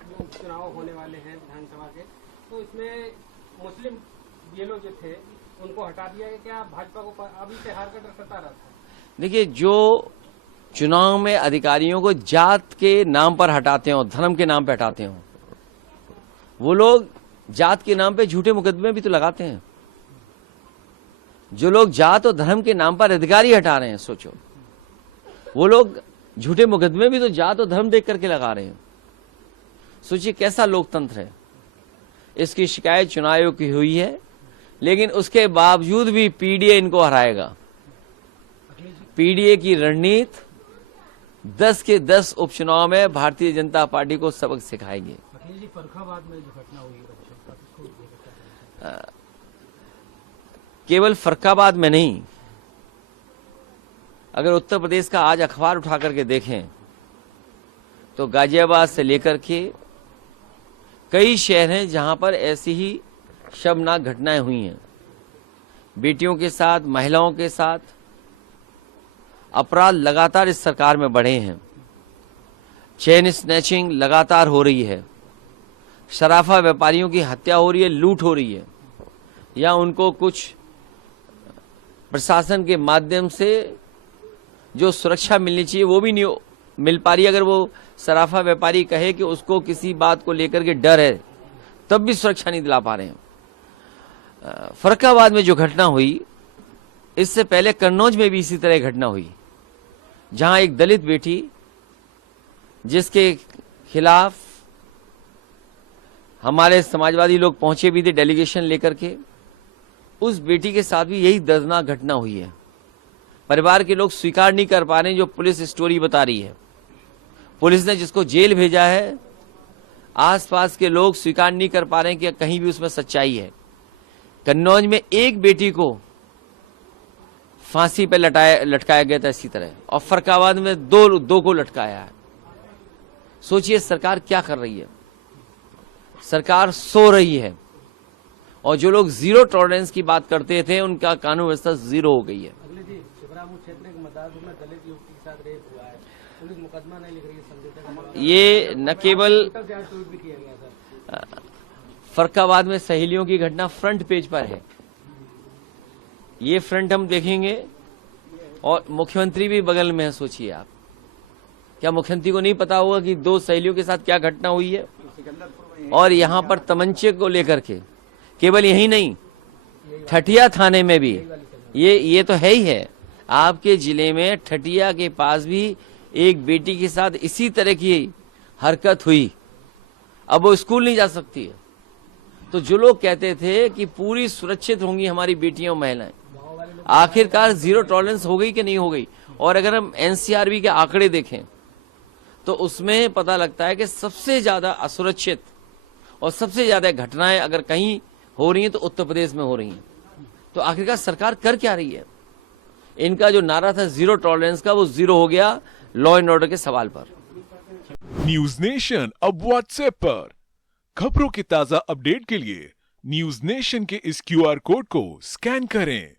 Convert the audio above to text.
जो चुनाव होने वाले हैं विधानसभा के, तो इसमें मुस्लिम ये लोग जो थे उनको हटा दिया गया, क्या भाजपा को अभी से हार का डर सता रहा था? देखिए, जो चुनाव में अधिकारियों को जात के नाम पर हटाते हो, धर्म के नाम पर हटाते हो, वो लोग जात के नाम पे झूठे मुकदमे भी तो लगाते हैं। जो लोग जात और धर्म के नाम पर अधिकारी हटा रहे हैं, सोचो, वो लोग झूठे मुकदमे भी तो जात और धर्म देख करके लगा रहे हैं। सोचिए कैसा लोकतंत्र है। इसकी शिकायत चुनाव आयोग की हुई है, लेकिन उसके बावजूद भी पीडीए इनको हराएगा। पीडीए की रणनीति 10 के 10 उपचुनाव में भारतीय जनता पार्टी को सबक सिखाएगी। फर्रुखाबाद में जो घटना हुई, केवल फर्रुखाबाद में नहीं, अगर उत्तर प्रदेश का आज अखबार उठा करके देखें तो गाजियाबाद से लेकर के कई शहर हैं जहां पर ऐसी ही शर्मनाक घटनाएं हुई हैं। बेटियों के साथ, महिलाओं के साथ अपराध लगातार इस सरकार में बढ़े हैं। चेन स्नैचिंग लगातार हो रही है, शराफा व्यापारियों की हत्या हो रही है, लूट हो रही है, या उनको कुछ प्रशासन के माध्यम से जो सुरक्षा मिलनी चाहिए वो भी नहीं मिल पा रही। अगर वो सराफा व्यापारी कहे कि उसको किसी बात को लेकर के डर है, तब भी सुरक्षा नहीं दिला पा रहे हैं। फर्रुखाबाद में जो घटना हुई, इससे पहले कन्नौज में भी इसी तरह घटना हुई, जहां एक दलित बेटी, जिसके खिलाफ हमारे समाजवादी लोग पहुंचे भी थे डेलीगेशन लेकर के, उस बेटी के साथ भी यही दर्दनाक घटना हुई है। परिवार के लोग स्वीकार नहीं कर पा रहे हैं जो पुलिस स्टोरी बता रही है। पुलिस ने जिसको जेल भेजा है, आसपास के लोग स्वीकार नहीं कर पा रहे हैं कि कहीं भी उसमें सच्चाई है। कन्नौज में एक बेटी को फांसी पे लटकाया गया था इसी तरह, और फर्रुखाबाद में दो को लटकाया है। सोचिए सरकार क्या कर रही है। सरकार सो रही है, और जो लोग जीरो टॉलरेंस की बात करते थे उनका कानून व्यवस्था जीरो हो गई है। क्षेत्र के मतदाताओं में दलित युवती के साथ रेप हुआ है, पुलिस मुकदमा नहीं लिख रही है। ये न केवल फर्रुखाबाद में सहेलियों की घटना फ्रंट पेज पर है, ये फ्रंट हम देखेंगे, और मुख्यमंत्री भी बगल में है। सोचिए आप, क्या मुख्यमंत्री को नहीं पता होगा कि 2 सहेलियों के साथ क्या घटना हुई है? और यहाँ पर तमंचे को लेकर के, केवल यही नहीं, ठठिया थाने में भी ये तो है ही है। आपके जिले में ठठिया के पास भी एक बेटी के साथ इसी तरह की हरकत हुई। अब वो स्कूल नहीं जा सकती है। तो जो लोग कहते थे कि पूरी सुरक्षित होंगी हमारी बेटियां और महिलाएं, आखिरकार जीरो टॉलरेंस हो गई कि नहीं हो गई? और अगर हम एनसीआरबी के आंकड़े देखें तो उसमें पता लगता है कि सबसे ज्यादा असुरक्षित और सबसे ज्यादा घटनाएं अगर कहीं हो रही हैं तो उत्तर प्रदेश में हो रही हैं। तो आखिरकार सरकार कर क्या रही है? इनका जो नारा था जीरो टॉलरेंस का, वो जीरो हो गया लॉ एंड ऑर्डर के सवाल पर। न्यूज नेशन अब व्हाट्सएप पर खबरों के ताजा अपडेट के लिए न्यूज नेशन के इस क्यूआर कोड को स्कैन करें।